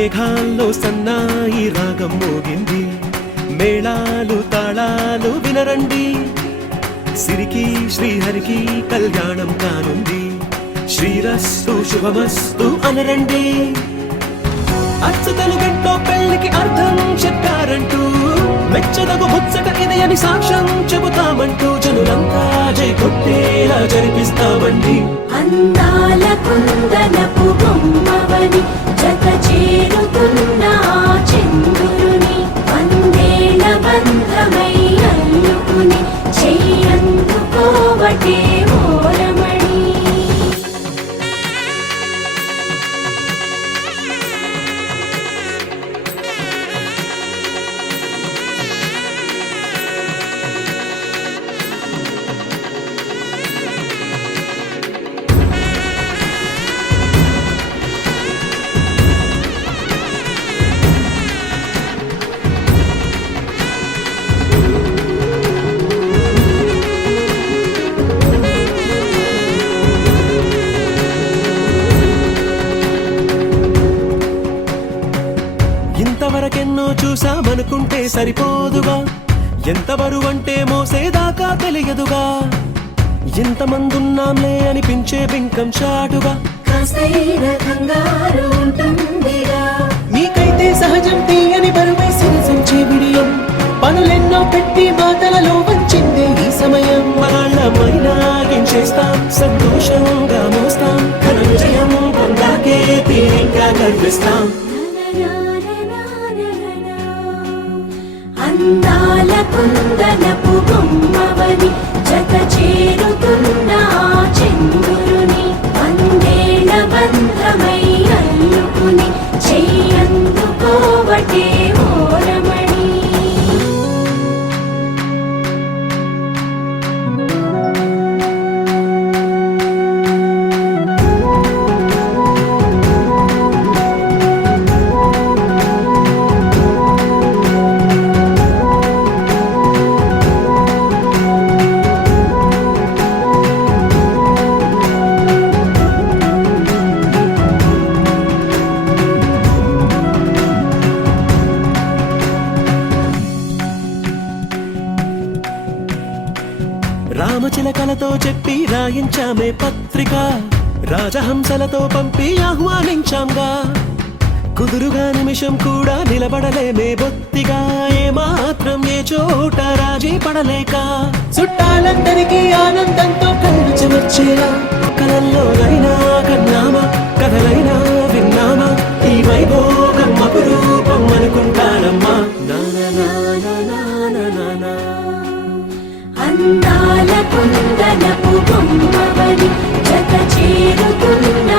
మేఘాల్లో సన్నాయి రాగం మోగింది, మేళాలు తాళాలు వినరండి, సిరికి శ్రీహరికి కళ్యాణం కానుంది, శ్రీరస్తు శుభమస్తు అనరండి. అచ్చు తెలుగింట్లో పెళ్లికి అర్థం చెప్పారంటూ, మెచ్చదగు ముచ్చట ఇది అని సాక్ష్యం చెబుతామంటూ, జనులంతా జై కొట్టేలా జరిపిస్తామండి. అందాల కుందనపు బొమ్మవని జత చేరుతున్న చంద్రుని, వందేల బంధమై అల్లుకుని చెయ్యందుకోవటే ఓరమణి. ఇంతవరకెన్నో చూసామనుకుంటే సరిపోదుగా, ఎంత బరువంటే మోసేదాకా తెలియదుగా, ఇంతమందున్నాంలే అనిపించే బింకం చాటుగా, కాస్తైన కంగారు ఉంటుందిగా. మీకైతే సహజం తీయని బరువై సిరిసంచే బిడియం, పనులెన్నో పెట్టి మాటలలో వచ్చిందే ఈ సమయం. మనాళ్ళమైనా ఏం చేస్తాం, సంతోషంగా మోస్తాం, ఘన విజయం పొందాకే తీరిగ్గా గర్విస్తాం. అందాల కుందనపు బొమ్మవని జత చేరుతున్న చంద్రుని, వందేల బంధమై అల్లుకుని చెయ్యందుకోవటే ఓరమణి. రామచిలకలతో చెప్పి రాయించామే పత్రిక, రాజహంసలతో పంపి ఆహ్వానించాంగా, కుదురుగా నిమిషం కూడా నిలబడలేమే బొత్తిగా, ఏ మాత్రం ఏ చోట రాజీ పడలేక, చుట్టాలందరికీ ఆనందంతో కళ్ళు చెమర్చేలా, కలల్లోనైనా కన్నామా కథలైనా విన్నామా, ఈ వైభోగం అపురూపం అనుకుంటానమ్మా. అందాల కుందనపు బొమ్మవని జత చేరుతున్న